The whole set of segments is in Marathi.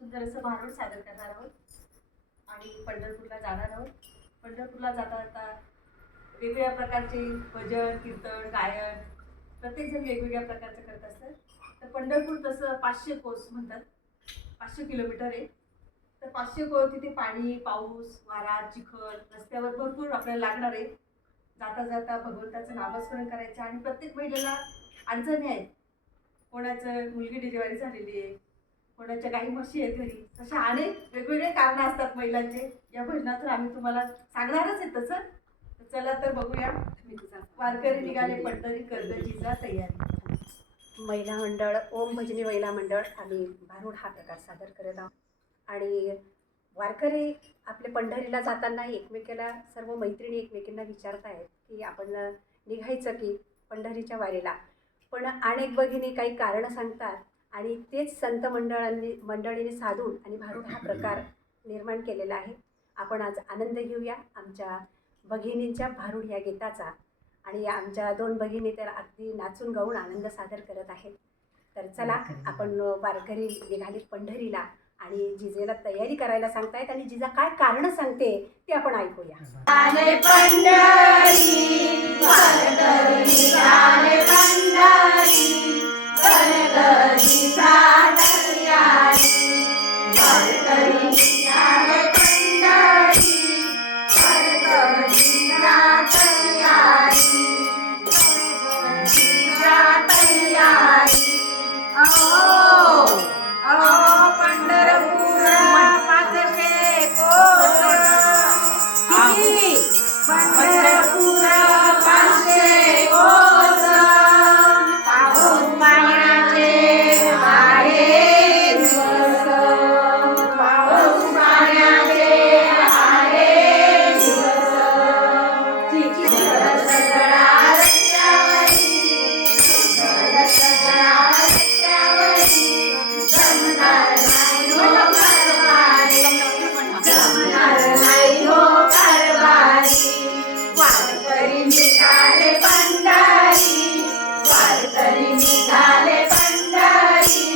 सुंदर असं भारूड सादर करणार आहोत. आणि पंढरपूरला जाणार आहोत. पंढरपूरला जाता जाता वेगवेगळ्या प्रकारचे भजन कीर्तन गायन प्रत्येकजण वेगवेगळ्या प्रकारचं करत असतात. तर पंढरपूर तसं पाचशे कोस म्हणतात. पाचशे किलोमीटर आहे. तर पाचशे को तिथे पाणी पाऊस वारा चिखल रस्त्यावर भरपूर आपल्याला लागणार आहे. जाता जाता भगवंताचं नामस्मरण करायचं आणि प्रत्येक महिलेला अडचणी आहेत. कोणाचं मुलगी डिलिव्हरी झालेली आहे. कोणाच्या काही म्हशी आहेत घरी. तशा अनेक वेगवेगळे कारणं असतात महिलांचे. या भजनातून आम्ही तुम्हाला सांगणारच आहे तसं. चला तर बघूया. वारकरी निघाले पंढरी कर्दजीचा तयारी. महिला मंडळ ओम भजनी महिला मंडळ आम्ही भारूड हा प्रकार सादर करत आहोत. आणि वारकरी आपले पंढरीला जाताना एकमेकाला सर्व मैत्रिणी एकमेकींना विचारतायत की आपण निघायचं की पंढरीच्या वारीला. पण अनेक भगिनी काही कारणं सांगतात. आणि तेच संत मंडळांनी मंडळीने साधून आणि भारूड हा प्रकार निर्माण केलेला आहे. आपण आज आनंद घेऊया आमच्या भगिनींच्या भारूड या गीताचा. आणि आमच्या दोन भगिनी तर अगदी नाचून गाऊन आनंद सादर करत आहेत. तर चला आपण वारकरी निघाले पंढरीला आणि जिजेला तयारी करायला सांगतायत आणि जिजा काय कारण सांगते ते आपण ऐकूया. पंढरी पंढरपूर निघाले पंढरी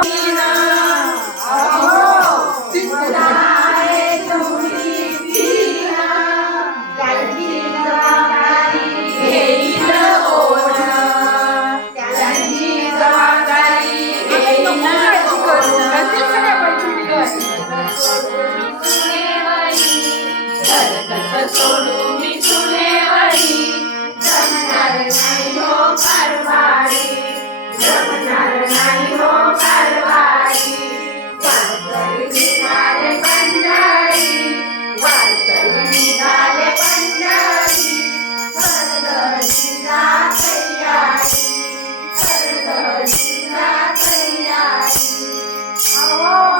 Amina. 和你呀真呀真好